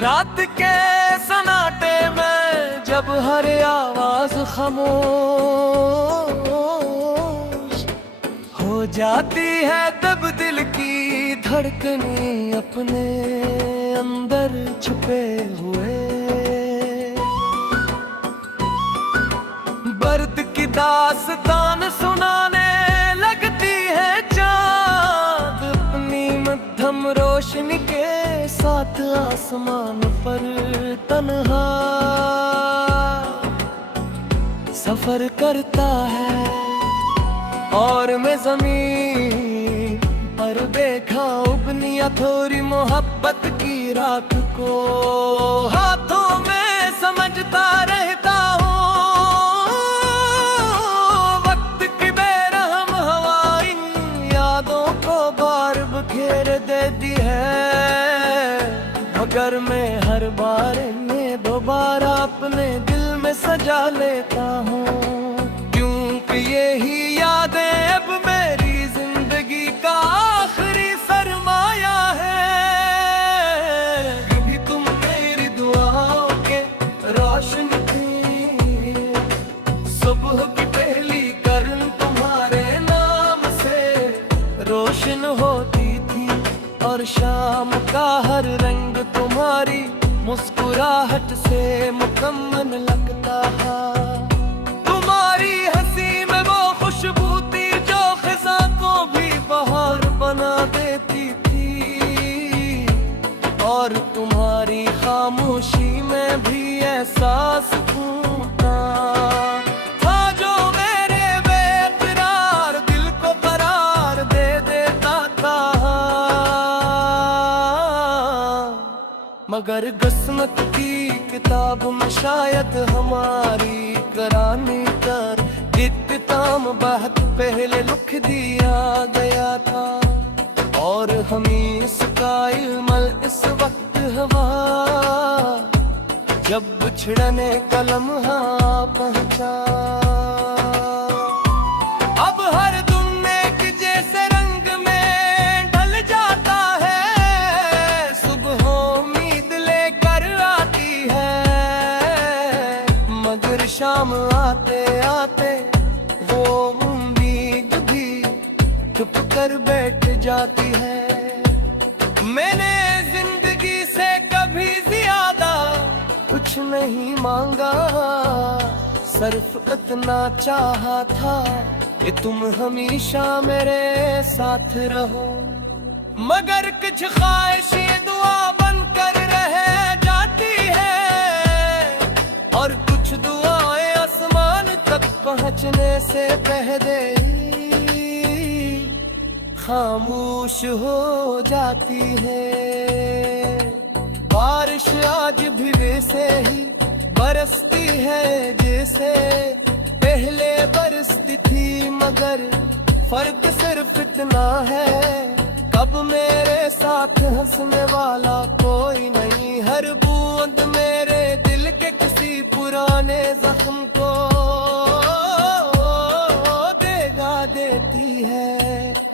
रात के सन्नाटे में जब हर आवाज खामोश हो जाती है, तब दिल की धड़कनें अपने अंदर छुपे हुए दर्द की दास्तान सुनाने लगती है चांद अपनी मध्यम रोशनी के साथ आसमान पर तन्हा सफर करता है। और मैं जमीन पर देखा उबनिया थोड़ी मोहब्बत की रात को हाथों में समझता रहता हूँ। वक्त की बेरहम हवा इन यादों को बार बखेर देती है, मगर मैं हर बार इन्हें दोबारा अपने दिल में सजा लेता हूँ, क्योंकि यही यादें अब मेरी जिंदगी का आखिरी सरमाया है। कभी तुम मेरी दुआओं के रोशन थी, सुबह की पहली किरण तुम्हारे नाम से रोशन होती थी, और शाम का हर रंग तुम्हारी मुस्कुराहट से मुकम्मल लगता था। तुम्हारी हंसी में वो खुशबू थी जो खिज़ा को भी बहार बना देती थी, और तुम्हारी खामोशी में भी एहसास फूटा था जो मेरे बेकरार दिल को करार दे देता था। मगर किस्मत की किताब में शायद हमारी करानी कर इत्तिताम बहुत पहले लिख दिया गया था, और हम इसका इल्म इस वक्त हवा जब बिछड़ने का लम्हा पहुंचा। अब हर दिन एक जैसे रंग में ढल जाता है, सुबह उम्मीद लेकर आती है, मगर शाम आते आते वो उम्मीद भी चुप कर बैठ जाती है। मैंने जिंदगी से कभी ज्यादा कुछ नहीं मांगा, सिर्फ इतना चाहा था कि तुम हमेशा मेरे साथ रहो, मगर कुछ ख्वाहिशें दुआ बनकर रह जाती है, और कुछ दुआएं आसमान तक पहुंचने से पहले खामोश हो जाती है। बारिश आज भी वैसे ही बरसती है जैसे पहले बरसती थी, मगर फर्क सिर्फ इतना है कब मेरे साथ हंसने वाला कोई नहीं। हर बूंद मेरे दिल के किसी पुराने जख्म को देगा देती है।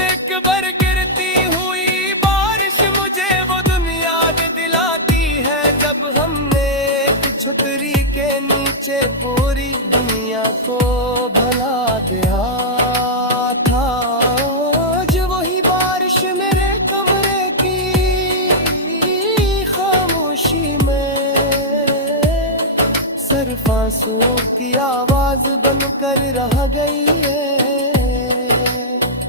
एक बार गिरती हुई बारिश मुझे वो दुनिया दिलाती है, जब हमने एक छतरी के नीचे पूरी दुनिया को भला दिया था। आज वही बारिश मेरे कमरे की खामोशी में सिर्फ आंसुओं की आवाज बनकर रह गई है।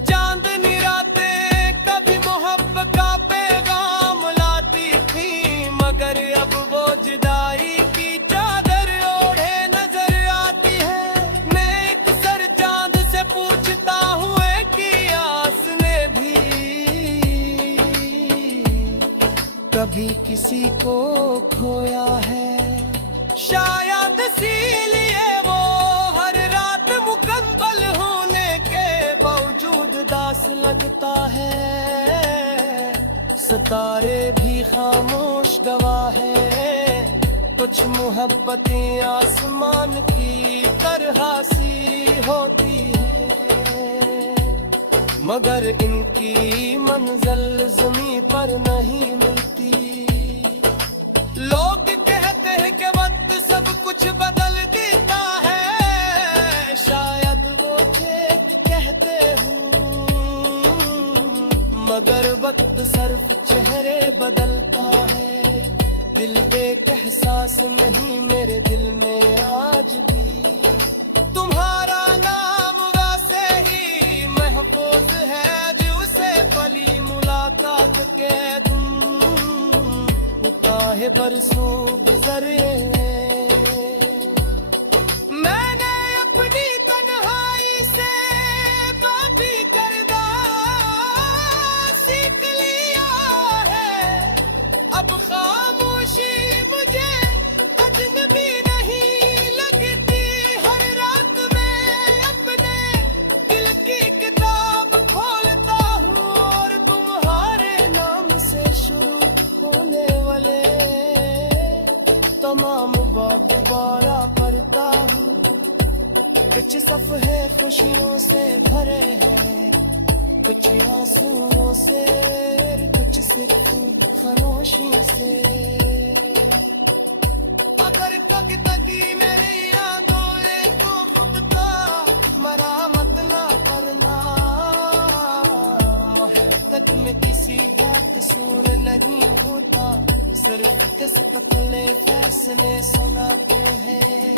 चांदनी रातें कभी मोहब्बत का पैगाम लाती थी, मगर अब वो जुदाई की चादर ओढ़े नजर आती है। मैं एक सर चांद से पूछता हूँ कि आस ने भी कभी किसी को खोया है? शायद इसीलिए वो हर रात मुकम्मल होने के बावजूद दास लगता है। सितारे भी खामोश गवाह है, कुछ मोहब्बतें आसमान की तरह सी होती है, मगर इनकी मंजिल ज़मीं पर नहीं मिलती। लोग कहते हैं कि वक्त सब कुछ बदल देता है, शायद वो ठीक कहते हूँ, मगर वक्त सिर्फ चेहरे बदलता है, दिल एक एहसास नहीं मेरे दिल में आज भी। तुम्हारा नाम वैसे ही महफूज है जो उसे पली मुलाकात के तुम है बरसों गुजरे। मैंने अपनी तन्हाई से बातें करना सीख लिया है, अब खामोशी मुझे अजनबी नहीं लगती, हर रात मैं अपने दिल की किताब खोलता हूँ और तुम्हारे नाम से शुरू होने वाले तमाम बाब दोबारा पढ़ता हूँ। कुछ सफ़े खुशियों से भरे हैं, कुछ आंसुओं से, कुछ सिर्फ खामोशियों से। अगर कभी तकी मेरी यादों को खुद का मरामत ना करना, मोहब्बत में किसी का कसूर नहीं होता, सिर्फ किस्मत ने फैसले सुनाते हैं।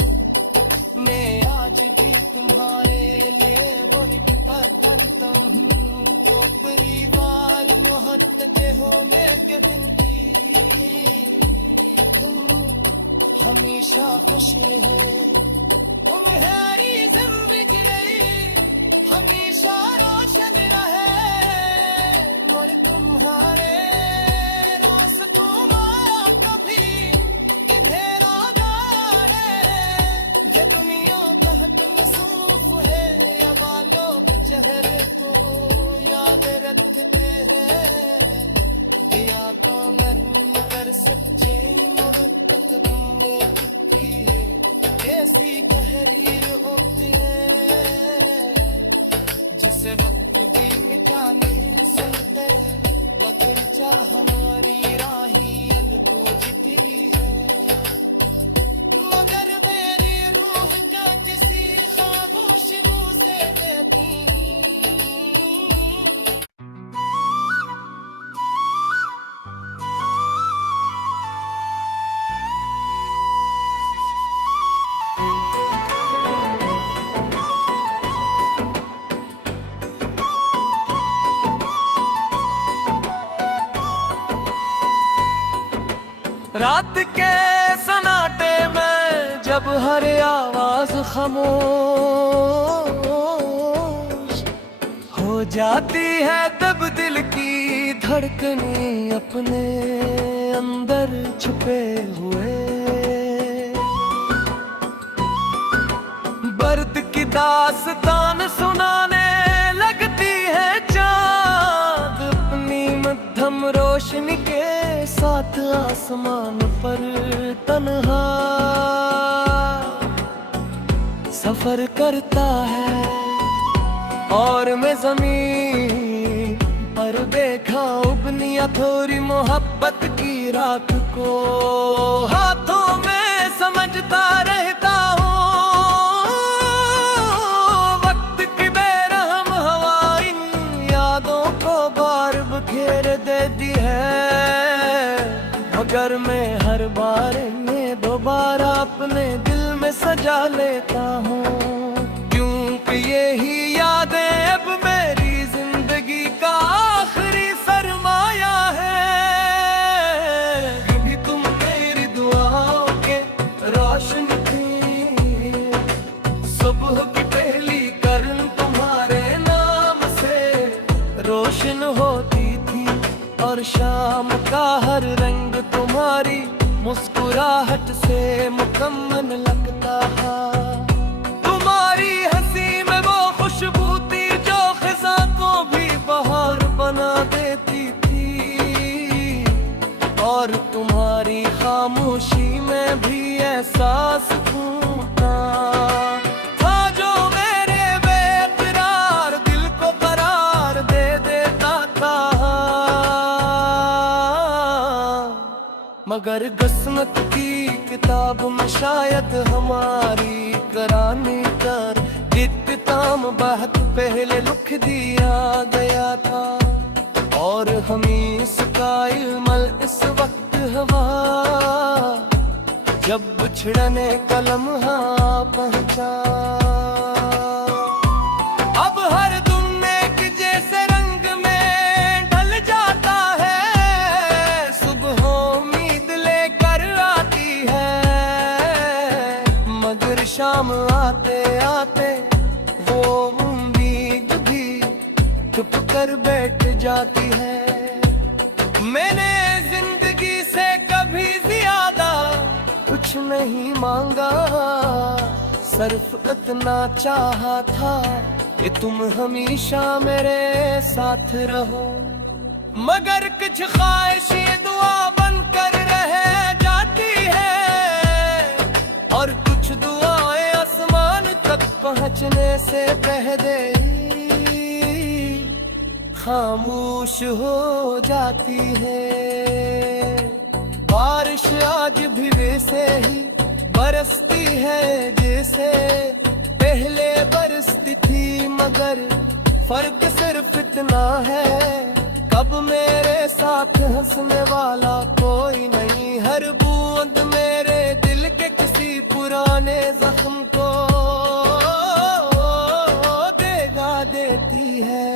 मैं आज भी तुम्हारे लिए वो करता हूँ, तो परिवार मोहब्बत होने के दिन की तुम हमेशा खुश हो। तुम्हारी जिंदगी हमेशा रोशन रहे और तुम्हारे चेहरे को याद रखते हैं, दिया तो नरम मगर सच्चे मोहब्बत में की है, ऐसी तहरीर होती है जिसे वक्त भी मिटा नहीं सकते, बकर जा हमारी राही अलगूजती है, मगर मेरी रूह का किसी खामोश मुँह से देती। रात के सन्नाटे में जब हर आवाज खामोश हो जाती है, तब दिल की धड़कनें अपने अंदर छुपे हुए दर्द की दास्तान सुनाने लगती है चाँद अपनी मध्यम रोशनी के साथ आसमान पर तन्हा सफर करता है, और मैं जमीन पर देखा उबनिया थोड़ी मोहब्बत की रात को हाथों में समझता रहता हूँ। वक्त की बेरहम हवा इन यादों को बार बखेर देती है, मगर मैं हर बार इन्हें दोबारा अपने दिल में सजा लेता हूँ, क्योंकि यही यादें अब मेरी जिंदगी का आखिरी सरमाया है। कभी तुम मेरी दुआओं के रोशन थी, सुबह की पहली किरण तुम्हारे नाम से रोशन होती थी, और शाम का हर रंग तुम्हारी मुस्कुराहट से मुकम्मल लगता है। तुम्हारी हंसी में वो खुशबू थी जो खिज़ा को भी बहार बना देती थी, और तुम्हारी खामोशी में भी एहसास था जो मेरे बेकरार दिल को करार दे देता था, मगर किस्मत की किताब में शायद हमारी करानी कर इत्ताम बहुत पहले लिख दिया गया था, और हम इसका इल्मल इस वक्त हवा जब बिछड़ने का लम्हा पहुंचा। अब हर दुम एक जैसे रंग में ढल जाता है, सुबह उम्मीद लेकर आती है, मगर शाम आते आते वो उम्मीद भी चुप कर बैठ जाती है। मैंने जिंदगी से कभी ज्यादा कुछ नहीं मांगा, सिर्फ इतना चाहा था कि तुम हमेशा मेरे साथ रहो। मगर कुछ ख्वाहिश ये दुआ बनकर रह जाती है, और कुछ दुआएं आसमान तक पहुंचने से पहले खामोश हो जाती है। बारिश आज भी वैसे ही बरसती है जैसे पहले बरसती थी, मगर फर्क सिर्फ इतना है कब मेरे साथ हंसने वाला कोई नहीं। हर बूंद मेरे दिल के किसी पुराने जख्म को देगा देती है।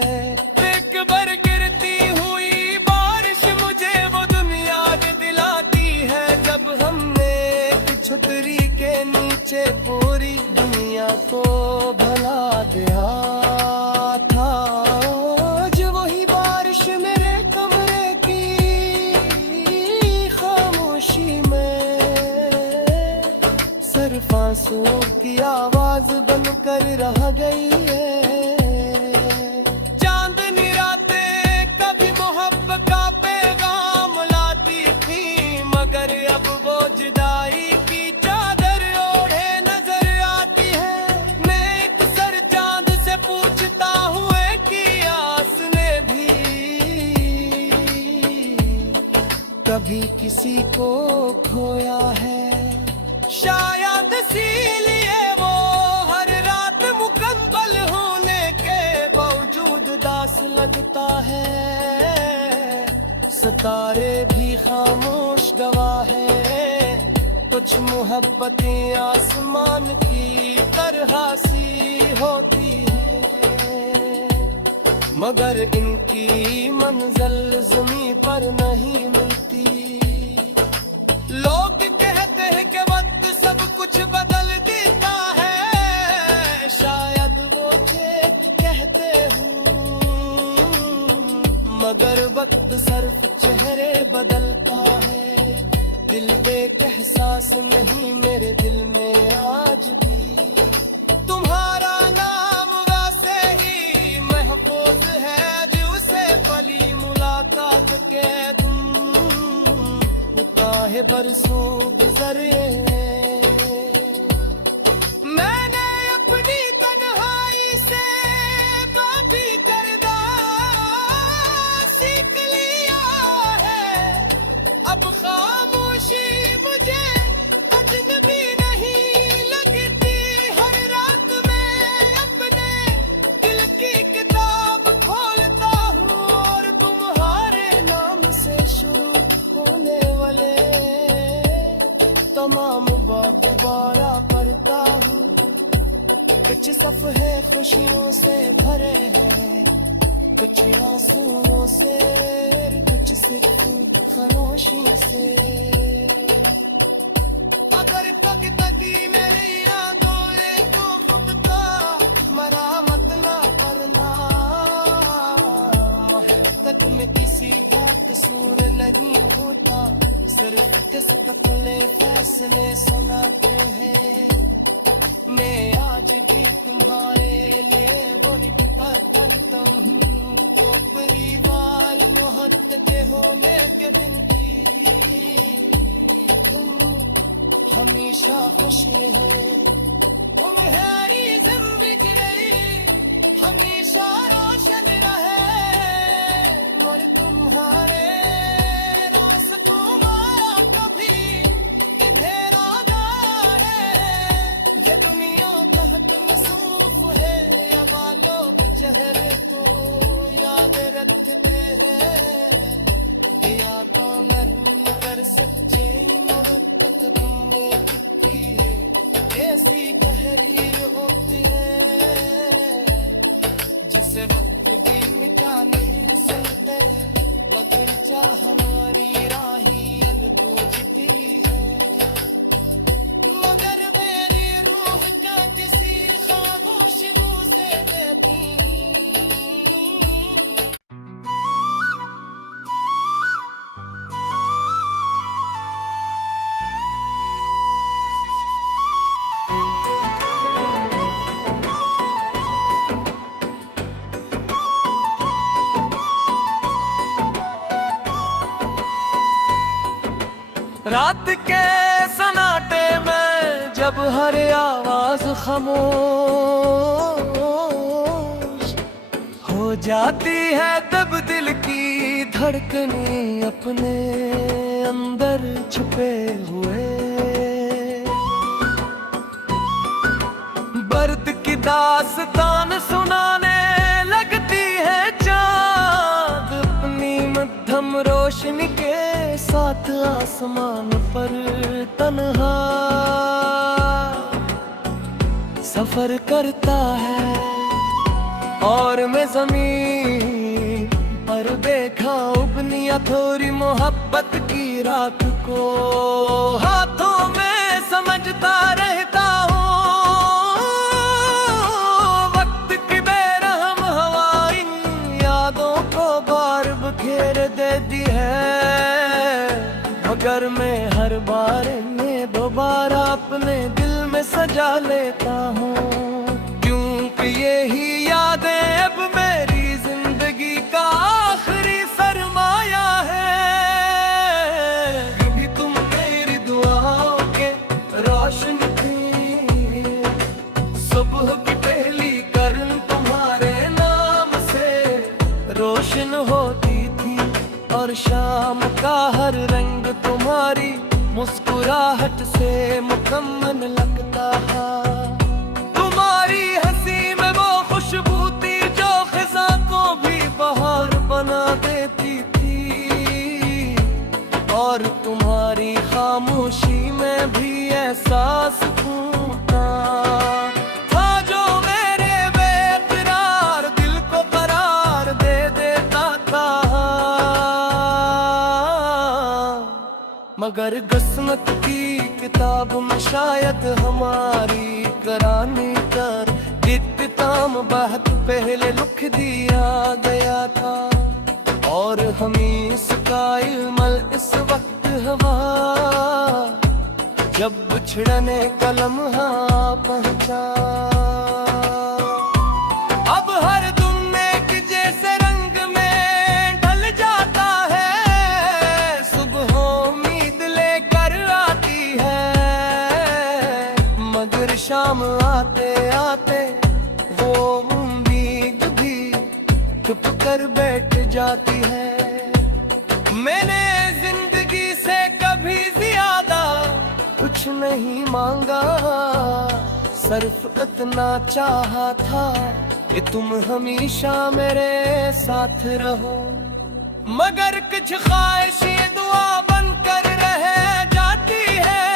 एक बार गिरती हुई बारिश मुझे वो दुनिया दिलाती है, जब हमने एक छतरी के नीचे पूरी दुनिया को भला दिया था। जो वही बारिश मेरे कमरे की खामोशी में सिर्फ आंसुओं की आवाज बनकर रह गई है। चांदनी रातें कभी मोहब्बत का पैगाम लाती थी, मगर अब वो जुदाई की चादर ओढ़े नजर आती है। मैं एक सर चांद से पूछता हूँ कि आस ने भी कभी किसी को खोया है। शायद इसीलिए वो हर रात मुकम्मल होने के बावजूद दास लगता है। सितारे भी खामोश गवाह है, कुछ मोहब्बतें आसमान की तरह सी होती है, मगर इनकी मंजिल ज़मीं पर नहीं मिलती। लोग कहते हैं कि वक्त सब कुछ बदल देता है, शायद वो ठीक कहते हूँ, मगर वक्त सिर्फ चेहरे बदलता है, दिल पे एहसास नहीं मेरे दिल में आज भी। तुम्हारा नाम वैसे ही महफूज है जो से पली मुलाकात के तुम काहे बरसों गुजरे। मैंने अपनी तन्हाई से बाबी करना सीख लिया है, अब खामोशी मुझे अजनबी नहीं लगती। हर रात मैं अपने दिल की किताब खोलता हूँ और तुम्हारे नाम से शुरू होने वाले तमाम बाब दोबारा पढ़ता हूँ। कुछ सफ़े खुशियों से भरे हैं, कुछ आंसुओं से, कुछ सिर्फ खामोशी से। अगर तक तकी मेरी यादों को खुद का मरामत ना करना, तक में किसी का कसूर नहीं होता, सिर्फ किस्त अपने फैसले सुनाते हैं। मैं आज भी तुम्हारे लिए वो लिखता करता हूँ, तो परिवार मोहब्बते हो मेरे दिन की तुम हमेशा खुशी हो। तुम्हारी जिंदगी हमेशा रोशन रहे, और तुम्हारे रास्तों में दिया था नरम मगर सच्चे मोहब्बत में की है, ऐसी तहरीर होती है जिसे वक्त भी मिटा नहीं सकते, बगीचा हमारी राही अलगूजती है, मगर मेरी रूह का किसी खामोश मुंह से लेती। रात के सन्नाटे में जब हर आवाज खामोश हो जाती है, तब दिल की धड़कनें अपने अंदर छुपे हुए दर्द की दास्तान सुनाने लगती है चाँद अपनी मध्यम रोशनी के साथ आसमान पर तन्हा सफर करता है, और मैं जमीन पर देखा उगनिया थोड़ी मोहब्बत की रात को हाथों में समझता रहता हूँ, वक्त की बेरहम हवा इन यादों को बार बखेर देती है, मगर मैं हर बार इन्हें दोबारा अपने दिल में सजा लेता हूँ, क्योंकि यही यादें अब मेरी जिंदगी का आखिरी सरमाया है। कभी तुम मेरी दुआओं के रोशन थी, सुबह की पहली किरण तुम्हारे नाम से रोशन होती थी, और शाम का हर रंग तुम्हारी मुस्कुराहट से मुकम्मल लगता था, तुम्हारी हंसी में वो खुशबू थी जो खिज़ा को भी बहार बना देती थी, और तुम्हारी खामोशी में भी एहसास था जो मेरे बेकरार दिल को करार दे देता था, मगर किस्मत की किताब में शायद हमारी करानी कर इत्तिताम बहुत पहले लिख दिया गया था, और हमें इसका इल्मल इस वक्त हवा जब बिछड़ने का लम्हा पहुंचा, अब हर दुनिया के जैसे रंग में ढल जाता है, सुबह उम्मीद लेकर आती है, मगर शाम आते आते वो उम्मीद भी चुप कर बैठ जाती है। मैंने जिंदगी से कभी ज्यादा कुछ नहीं मांगा, सिर्फ इतना चाहा था कि तुम हमेशा मेरे साथ रहो, मगर कुछ ख्वाहिशें दुआ बनकर रह जाती है,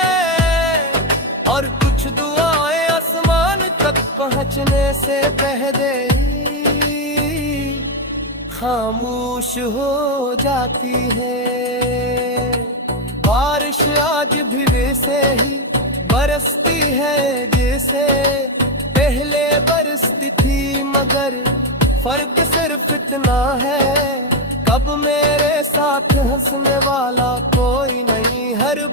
और कुछ दुआएं आसमान तक पहुंचने से पहले खामोश हो जाती है। बारिश आज भी वैसे ही बरसती है जैसे पहले बरसती थी, मगर फर्क सिर्फ इतना है कब मेरे साथ हंसने वाला कोई नहीं, हर